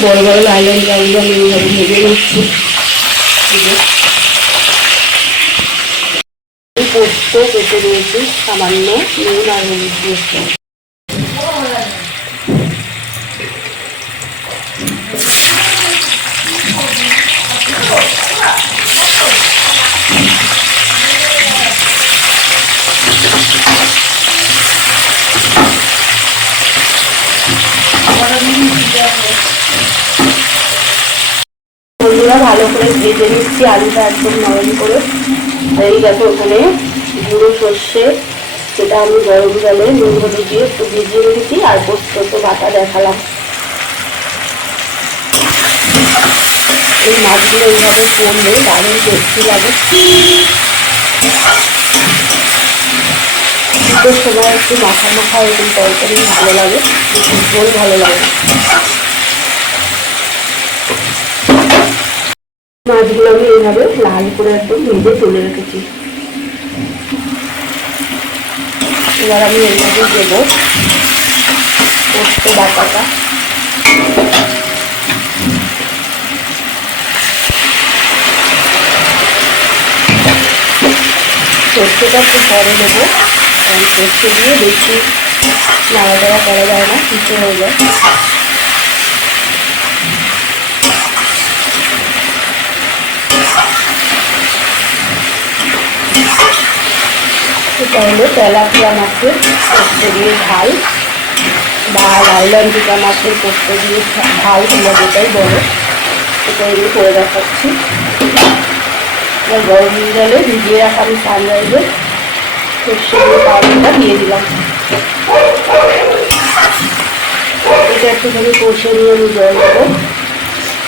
বড় বড় লাইলেন গাড়িগুলো আমি এইভাবে ভেজে নিচ্ছি পোস্ত কেটে দিয়েছি সামান্য নুন আর হলুদ দিয়েছি বন্ধুরা ভালো করে ভেজে নিচ্ছি আলুটা একদম নরম করে। এই দেখো ওখানে গুঁড়ো সর্ষে, সেটা আমি গরম জলে নুন হলুদ দিয়ে একটু ভিজিয়ে রেখেছি আর পোস্ত তো বাটা দেখালাম। এই মাছগুলো এইভাবে করলে দারুণ টেস্টি লাগে। শীতের সময় একটু মাখা মাখা এরকম তরকারি ভালো লাগে ঝোল ভালো লাগে। মাছগুলো আমি এইভাবে লাল করে একদম ভেজে তুলে রেখেছি। এবার আমি এইভাবে দেবো পোস্ত বাটাটা। সর্ষেটা একটু পরে দেবো কারণ দিয়ে বেশি নাড়াচাড়া করা যায় না কিছু হয়ে যায়। হলো তেলাপিয়া মাছের পোস্ত দিয়ে ঝাল বা লাইলন টিকা মাছের পোস্ত দিয়ে ঝাল তোমরা যেটাই বলো, সেটা আমি করে দেখাচ্ছি। এবার গরম জলে ভিজিয়ে রাখা আমি সানরাইজে সর্ষে দিয়ে পাউডারটা দিয়ে দিলাম। এটা একটুখানি কষে নিয়ে আমি জল দেবো।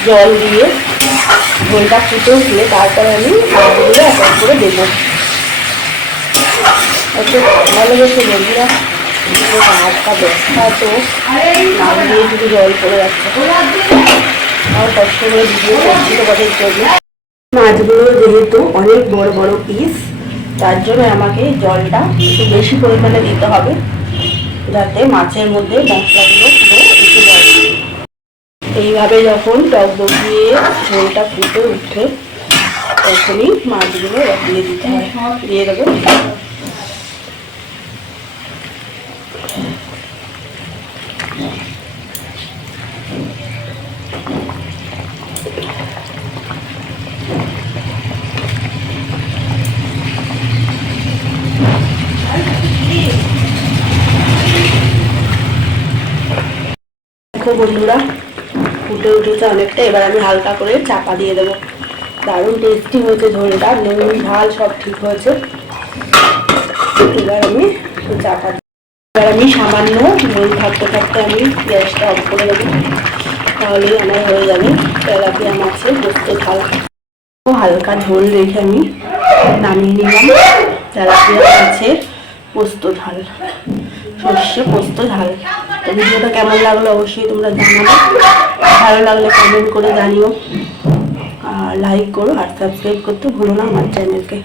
জল দিয়ে ঝোলটা ফুটে উঠলে তারপরে আমি মাছগুলো এক এক করে দেবো। একটু ভালো বেশি বন্ধুরা হাতটা ব্যথা তো নাম দিয়ে শুধু জল পড়ে যাচ্ছে। আমার কষ্ট করে ভিডিও মাছগুলো যেহেতু অনেক বড় বড় পিস তার জন্য আমাকে জলটা একটু বেশি পরিমাণে দিতে হবে, যাতে মাছের মধ্যে মশলাগুলো পুরো এসে যায়। এইভাবে যখন টক বসিয়ে ঝোলটা ফুটে উঠে, তখনই মাছগুলো দিয়ে দিতে হয়। দিয়ে দেবো। বন্ধুরা, ফুটে উঠেছে অনেকটা, এবার আমি হালকা করে চাপা দিয়ে দেবো দারুণ টেস্টি হয়েছে ঝোলটা, নুন, ঝাল সব ঠিক হয়েছে এবার আমি চাপা। এবার আমি সামান্য ঝোল থাকতে থাকতে আমি গ্যাসটা অফ করে দেবো তাহলেই আমার হয়ে যাবে। তেলাপিয়া মাছের পোস্ত ঝাল। হালকা ঝোল রেখে আমি নামিয়ে নিলাম। তেলাপিয়া মাছের পোস্ত ঝাল। সর্ষে পোস্ত ঝাল। তো ভিডিওটা কেমন লাগল অবশ্যই তোমরা জানাবে। ভালো লাগলে কমেন্ট করে জানিও। আর লাইক করো আর সাবস্ক্রাইব করতে ভুলো না আমার চ্যানেলকে